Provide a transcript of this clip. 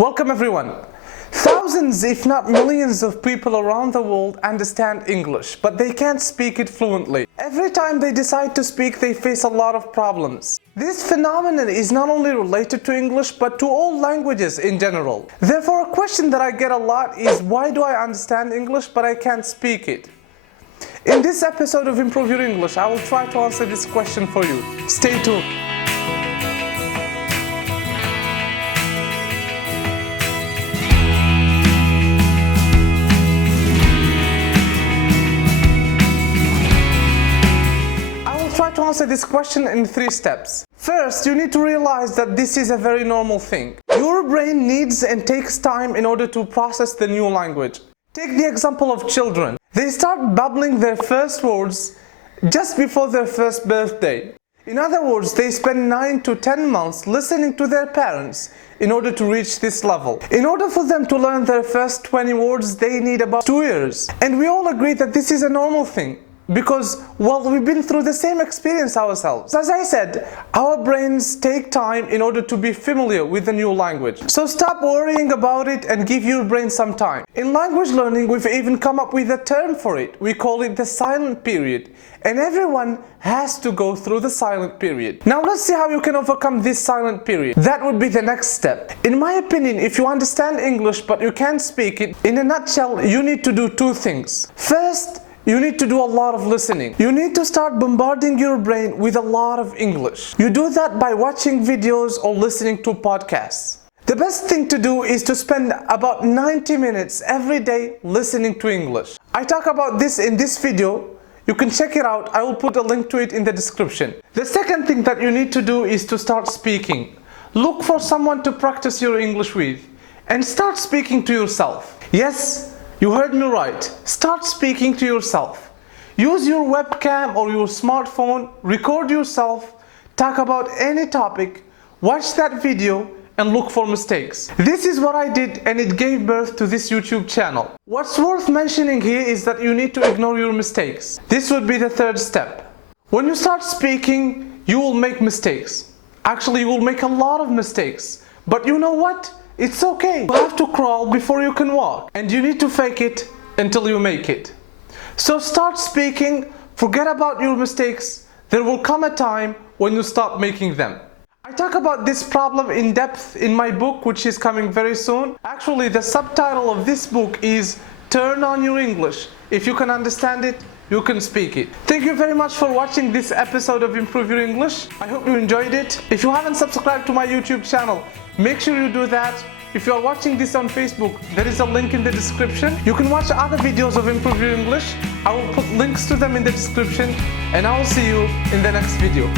Welcome everyone. Thousands, if not millions of people around the world understand English, but they can't speak it fluently. Every time they decide to speak, they face a lot of problems. This phenomenon is not only related to English, but to all languages in general. Therefore, a question that I get a lot is, why do I understand English but I can't speak it? In this episode of Improve Your English, I will try to answer this question for you. Stay tuned. Try to answer this question in 3 steps. First, you need to realize that this is a very normal thing. Your brain needs and takes time in order to process the new language. Take the example of children. They start babbling their first words just before their first birthday. In other words, they spend 9 to 10 months listening to their parents in order to reach this level. In order for them to learn their first 20 words, they need about 2 years. And we all agree that this is a normal thing. Because, well, we've been through the same experience ourselves. As I said, our brains take time in order to be familiar with the new language. So stop worrying about it and give your brain some time. In language learning, we've even come up with a term for it. We call it the silent period. And everyone has to go through the silent period. Now let's see how you can overcome this silent period. That would be the next step. In my opinion, if you understand English but you can't speak it, in a nutshell, you need to do 2 things. First, you need to do a lot of listening. You need to start bombarding your brain with a lot of English. You do that by watching videos or listening to podcasts. The best thing to do is to spend about 90 minutes every day listening to English. I talk about this in this video. You can check it out. I will put a link to it in the description. The second thing that you need to do is to start speaking. Look for someone to practice your English with and start speaking to yourself. Yes, you heard me right. Start speaking to yourself. Use your webcam or your smartphone, record yourself, talk about any topic, watch that video, and look for mistakes. This is what I did, and it gave birth to this YouTube channel. What's worth mentioning here is that you need to ignore your mistakes. This would be the 3rd step. When you start speaking, you will make mistakes. Actually, you will make a lot of mistakes. But you know what? It's okay. You have to crawl before you can walk. And you need to fake it until you make it. So start speaking, forget about your mistakes. There will come a time when you stop making them. I talk about this problem in depth in my book, which is coming very soon. Actually, the subtitle of this book is Turn on Your English. If you can understand it, you can speak it. Thank you very much for watching this episode of Improve Your English. I hope you enjoyed it. If you haven't subscribed to my YouTube channel, make sure you do that. If you are watching this on Facebook, there is a link in the description. You can watch other videos of Improve Your English. I will put links to them in the description, and I will see you in the next video.